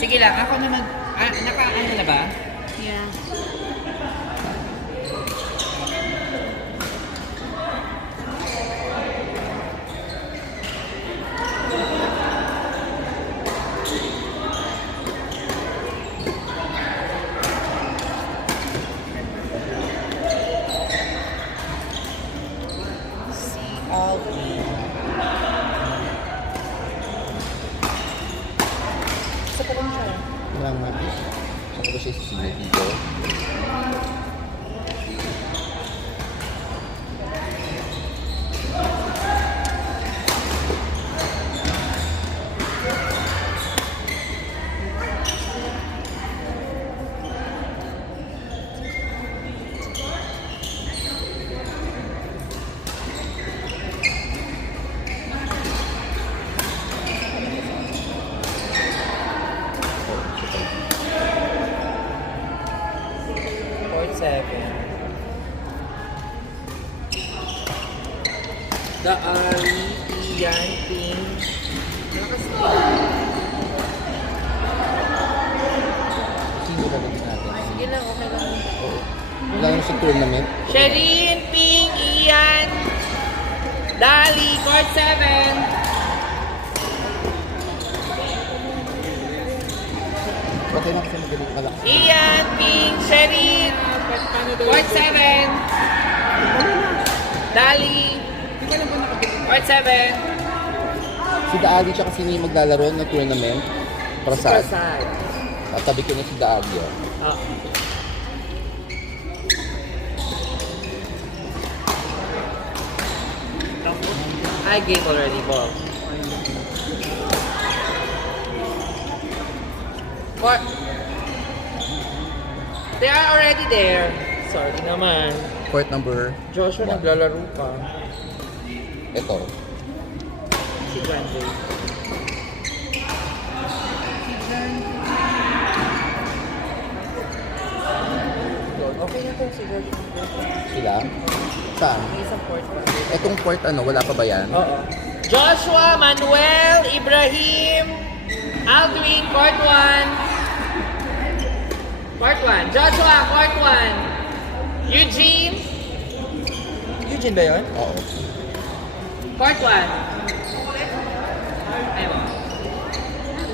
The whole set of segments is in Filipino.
Sige lang, ako na naka-ano na ba? Yeah. Okay. Isa pa lang siya. Walang mapis. Saan ko siya sisili dito? The Ari, Ian, Ping. Sino ba natin natin? Sige lang, okay lang. Oo. Wala yung sa tournament. Sherin, Ping, Ian, Dali, Court 7. Okay na kasi magaling kalak. Ian, Ping, Sherin, Court 7. Dali, Court 7. Si Daali tsaka sino yung maglalaro ng tournament? Prasad. Prasad. Tatabi ko na si Daali. Ah. I gave already, ball. What? They are already there. Sorry naman. Court number Joshua, 1. naglalaro pa. Ito. Si Gwendy. Okay na to, si Gwendy. Sila? Saan? May isang port pa. Etong court ano, wala pa ba yan? Oo. Joshua, Manuel, Ibrahim, Aldwin, court 1. Court 1. Joshua, court 1. Eugene. Eugene ba yun? Oo. Court 1. Ayun.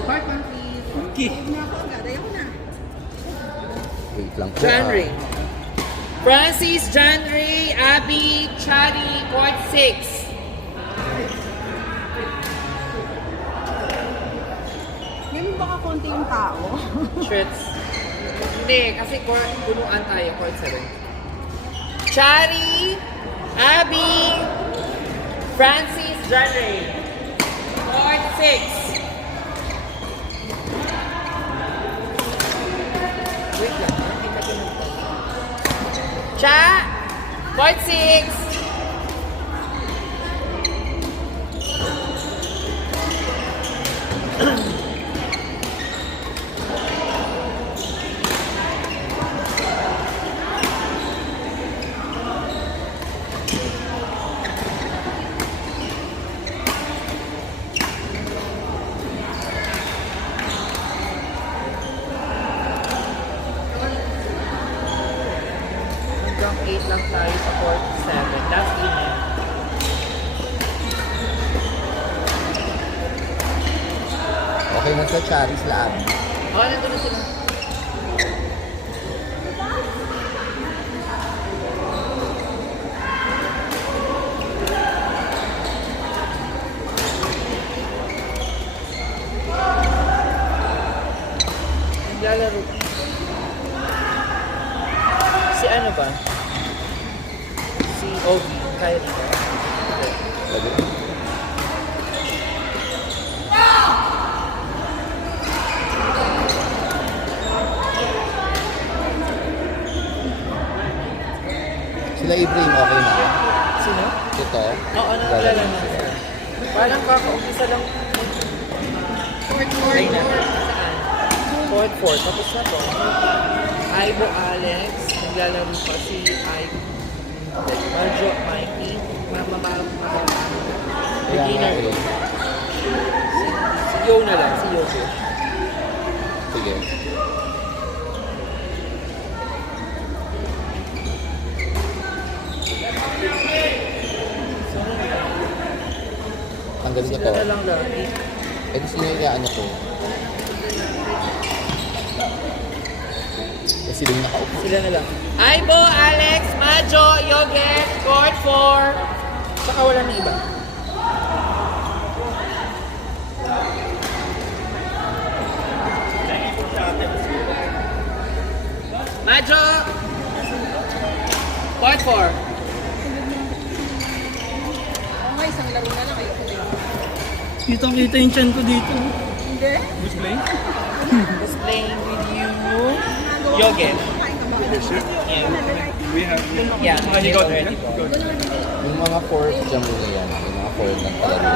Court 1, please. Okay. Wait lang po. John Ray. Francis, John Ray, Abby, Chari, court 6. Ganun baka konti yung tao. Shirts. Hindi, kasi punuan tayo, court 7. Chari, Abby, Francis, John Ray. Court 6. Wait lang, hindi ka pinagpag. Cha! Court 6. Hanggang 8 lang tayo sa court 7. That's email. Okay na sa Charis Lab. Oh, nandun na sila. Naglalaro. Si ano ba? Si Ogie. Kaya rin ba? Lagot. Sila Ibrahim, okay na. Sino? Ito. Oo, naglalaro na sila. Parang kaka-umpisa lang. Court 4. Saan? Court 4. Tapos na to. Aibo Alex. Naglalaro pa si Aibo. Marjo, Mikey. Kaya nga Beginner. eh. Si Yo na lang. Si Yo. Sige. Tanggalin niyo Sila to. na lang lagi. Eh, di sino yung ano ko? Eh, sila yung nakaupo. Sila na lang. Aibo, Alex, Majo, Yoget, Court 4. Saka wala na iba. Majo! Court 4. Okay, isang laro na lang. Ayoko na yun. Kita yung chan ko dito. Hindi. Display? Who's playing with you? Yoget. Kain ka ba? Yeah. We have... Yeah, Ah, he's he got already it, gone. Yung mga fourth jam na yan. Yung mga fourth ng palaro.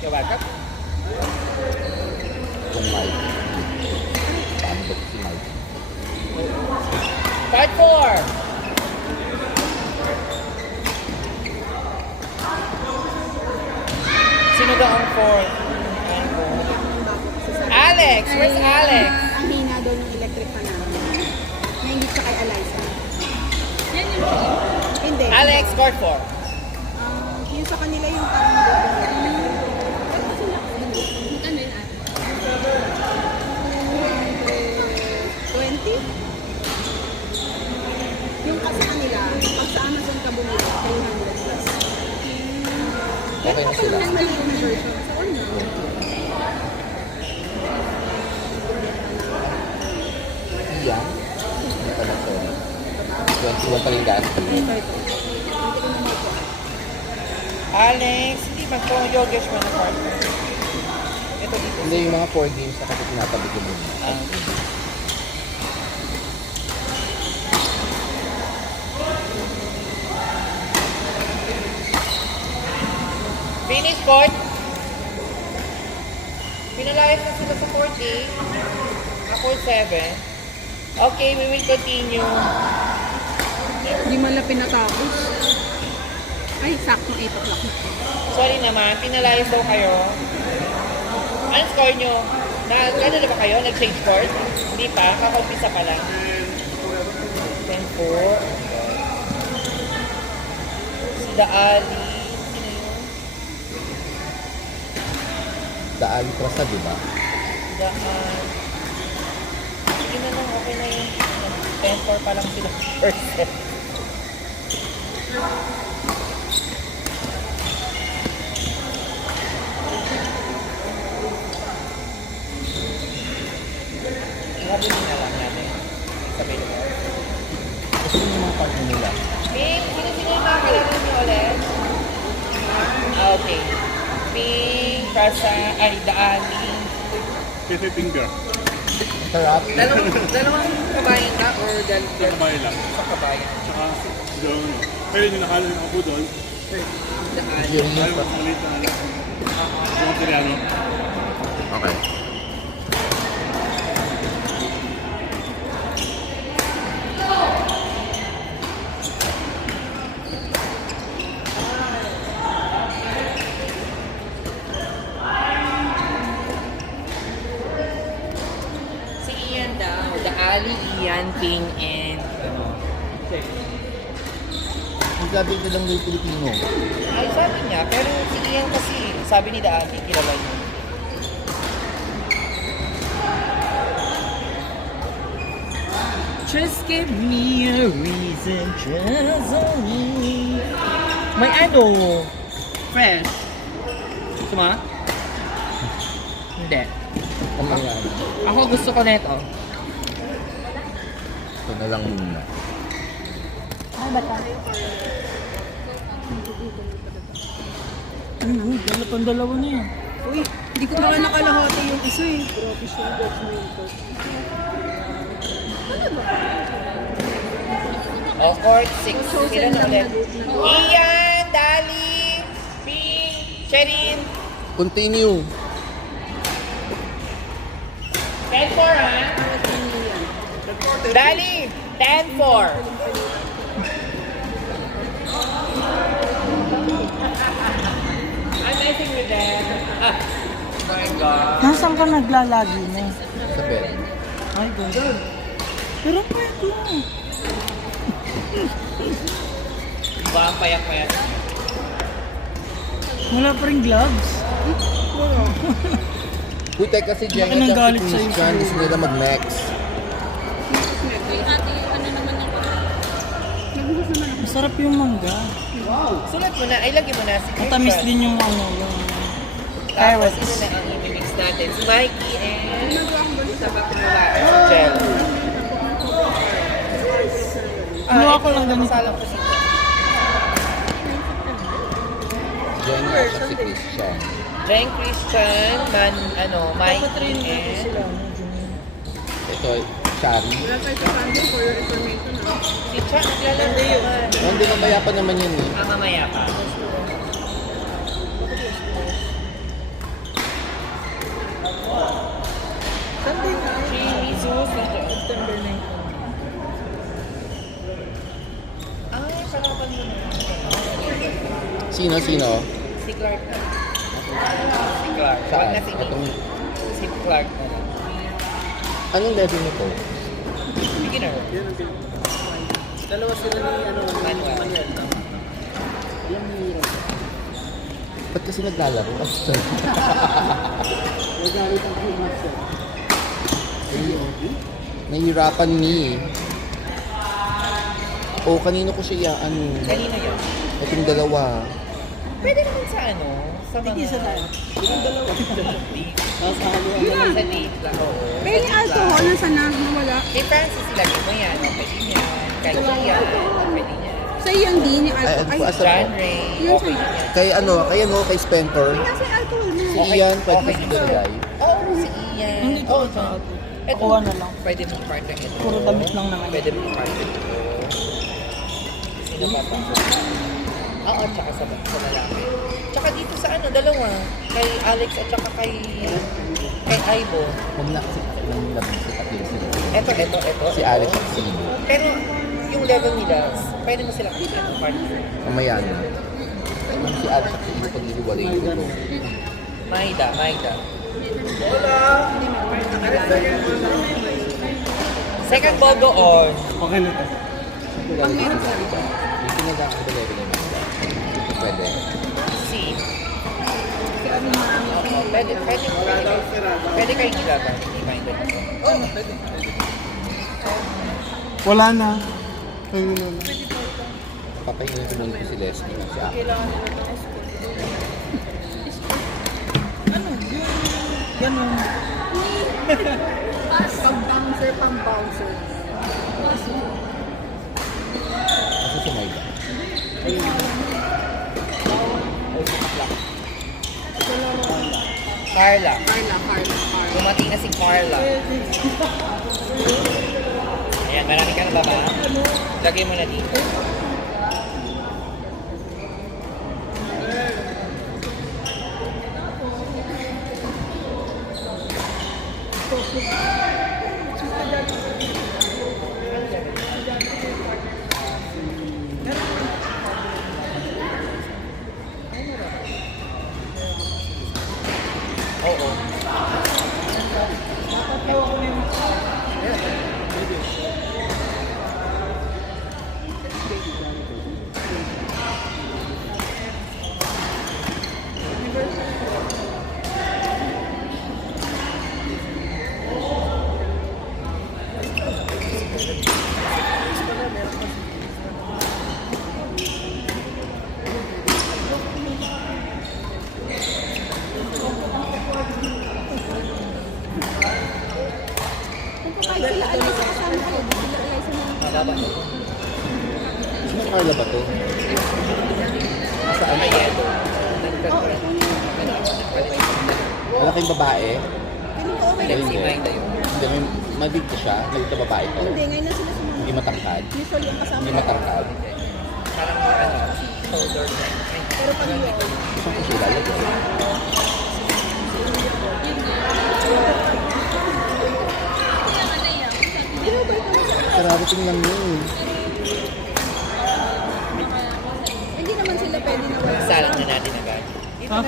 You're welcome. Kung Mike. Tambot si Mike. Card 4. Sino daw ang 4? Alex! Where's Alex? Ang hina doon ng electric fan namin. Na hindi siya kay Eliza. Yan yung hindi. Alex, card 4. Yung sa kanila yung parang ano yun? 20? Yung sa kanila, pag sa Amazon ka bumili, 300 plus. Okay na sila. Yung mali yung version. Sa una. Iyan. Hindi pala sorry. 21 pa rin gas. Ito. Alex, hindi man po Yogesh mo na card 4. Ito dito. Hindi yung mga 4 games na kasi tinatabi ko muna. Finish court. Pinalayas na sila sa court A. Court 7. Okay, we will continue. Hindi man lang pinatapos. Ay, sakto 8 o'clock na. Sorry naman, pinalayas daw kayo. Anong score nyo? Ano na ba kayo? Nag-change court? Hindi pa, kakampisa pa lang. 10-4. Si Daali. Sino yun? Daali Prasa, di ba? Daan. Sige na lang, okay na yun. 10-4 pa lang sila first set. Ihabulin na lang natin. Sabay na. Kasi yung mga partner nila. Pink, sino-sino yung mga kalaro niyo ulit? Okay. Pink, Prasa, ay, Daali. Pepe Finger. Sarap. Dalawang kabayan ka or Kamay lang. sa kabayan? Tsaka, doon. Pero yung nakala ng ako doon, Daali. Yung ay, mas maliit na alam. Yung Siriano. Okay. Si Ian daw. Daali, Ian, Ping, and ano. Ang sabi ko lang yung Pilipino. Ay, sabi niya. Pero si Ian kasi, sabi ni Daali, kilala niya. Just give me a reason, just only. May ano? Fresh. Gusto mo? Hindi. Ano yan? Ako gusto ko nito. Ito na lang muna. Dala pang dalawa na yan. Uy, hindi ko na nakalahati yung isa eh. Grabe siya. Oh, court 6. Sila na ulit. Ian, Dali, Ping, Sherin. Continue. 10-4 ha? Dali, 10-4. I'm messing with them. my God. Nasaan ka naglalagi mo? Sa bed. Ay, ganun. Pero pwede. Diba ang payak-payak? Wala pa rin gloves. Puta kasi Jen Laki ng at galit si sa'yo. Christian, gusto nila mag-max. Masarap yung mangga. Sulat mo na, ay lagi mo na si Christian. Matamis din yung ano, yung Tapos, carrots. ito na ang imimix natin. Si Mikey and sa pagkakulaan si Jen. Kinuha ko lang ganito. Masalang ko sito. Jen at si Christian. Jen Christian, Mikey and... Ito, Shari. Si Chuck, naglalaro yun. Hindi mamaya pa naman yun eh. Mamaya pa. Jimmy Zeus. Ay, sarapan mo na. Sino? Si Clark na. Si Clark. Huwag Saan? na si Itong, Nick. Si Clark na lang. anong level nito? Beginner. Dalawa sila ni Manuel. Ba't kasi naglalaro? Nagalit ang master. Nahihirapan ni. O, kanino ko siya ano? Kanino yun? Itong dalawa. Pwede naman sa ano? Sa mga... Tigisa tayo. Yung dalawa. Sa date lang. Oo. Pero yung alcohol, nasa na, nawala. Kay Francis ilagay mo yan. O, pwede niya. Kay Ian. Pwede niya. Sa yung din, yung Ay, alcohol. Ay, asa John po? Ray. Yun Okay sa'yo. yan. Kay Spencer. nasa yung alcohol mo. Si Okay. Ian, pwede Okay. ko sinilagay. Oo, si Ian. Hindi ko Oo, ito. Ito. Kuha na lang. Pwede mong partner ito. Puro damit lang naman. Pwede mong partner ito. Sino pa pa? Oo, tsaka sa lalaki. Tsaka dito sa ano, dalawa. Kay Alex at tsaka kay Ivo. Huwag na kasi nang labas sa kapila sila. Ito. Si Alex at si Ibo. Pero yung level nila, pwede mo sila kapila ng partner. Mamaya na. Si Alex at si Ibo pag-ihiwalay ko. Maida. Second ball doon. Okay na to. Yung sinagang ko level na yun. Pwede. Si. Oo, pwede kayo nilaban. Hindi minded ako. Wala na. Papahingin ko muna si Leslie na siya. Ganun. Pang-bouncer, pang-bouncer. Kasi sumay ba? Carla. Carla. Dumating na si Carla. Ayan, marami ka na ba ba? Lagay mo na dito. Oo. Kung sila Alisa kasama kayo, di sila Alisa na. Mababa. Sino Carla ba to? Saan? May yellow. Malaking babae. Feeling ko okay lang. Si Maida yun. Hindi, may mabig ko siya. Mabig na babae to. Hindi, ngayon na sila sumama. Hindi matangkad. Usual yung kasama. Hindi matangkad. Parang shoulder na. Pero pag yun, Saan ko siya ilalagay? Kararating lang yun. hindi naman sila pwede na wala. Salang na natin agad. Ha?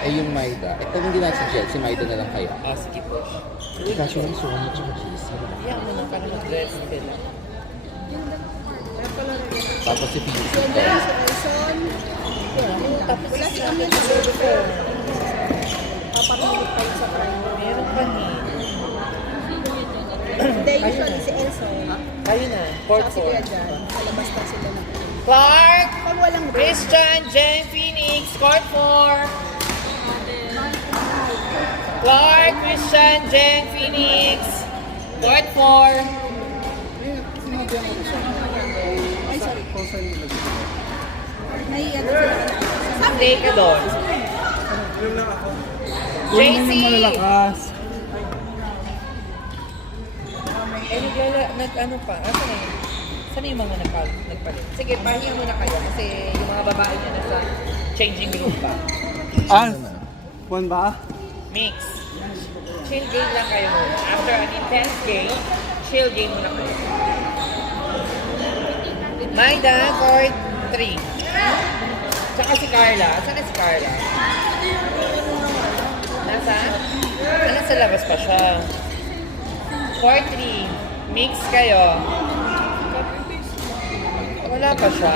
ay yung Maida. Eh, kung hindi na si Jel, si Maida na lang kaya. Ah, sige po. Kaso yung Sonia tsaka Cheesy. Iyan mo na para mag-dress nila. Tapos si Felix. Si Andrea, si Elson. Wala si Camille sa surfer. Papatulog kayo sa prime. Meron pa ni. Hindi, usually si Elson. Kayo na. Port Saka si Kuya Jan. Sa labas pa sila na. Clark! Pag walang break. Christian, Jen, Phoenix, court 4. Clark, Christian, Jen, Phoenix, court 4. Ay, sorry. May ano sila. Stay ka doon. Kunin JC! yung malalakas. Nag-ano pa? Asa na yun? Saan yung mga nagpalit? Sige, pahinga muna kayo kasi yung mga babae niya nasa changing room pa. Ah, Juan ba? Mix. Chill game lang kayo muna. After an intense game, chill game muna kayo. Maida, court 3. Tsaka si Carla. Saan na si Carla? Nasa? Nasa labas pa siya. Court 3. Mix kayo. Wala pa siya.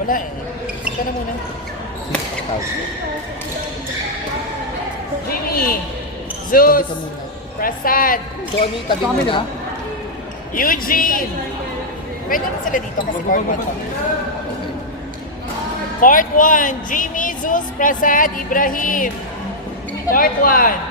Wala eh. Ika na muna. Jimmy! Zeus! Tabi ka muna. Prasad! So ano yung tabi Kami muna? na? Eugene! Pwede na sila dito kasi court 1 pa. Court 1, Jimmy, Zeus, Prasad, Ibrahim. Court 1.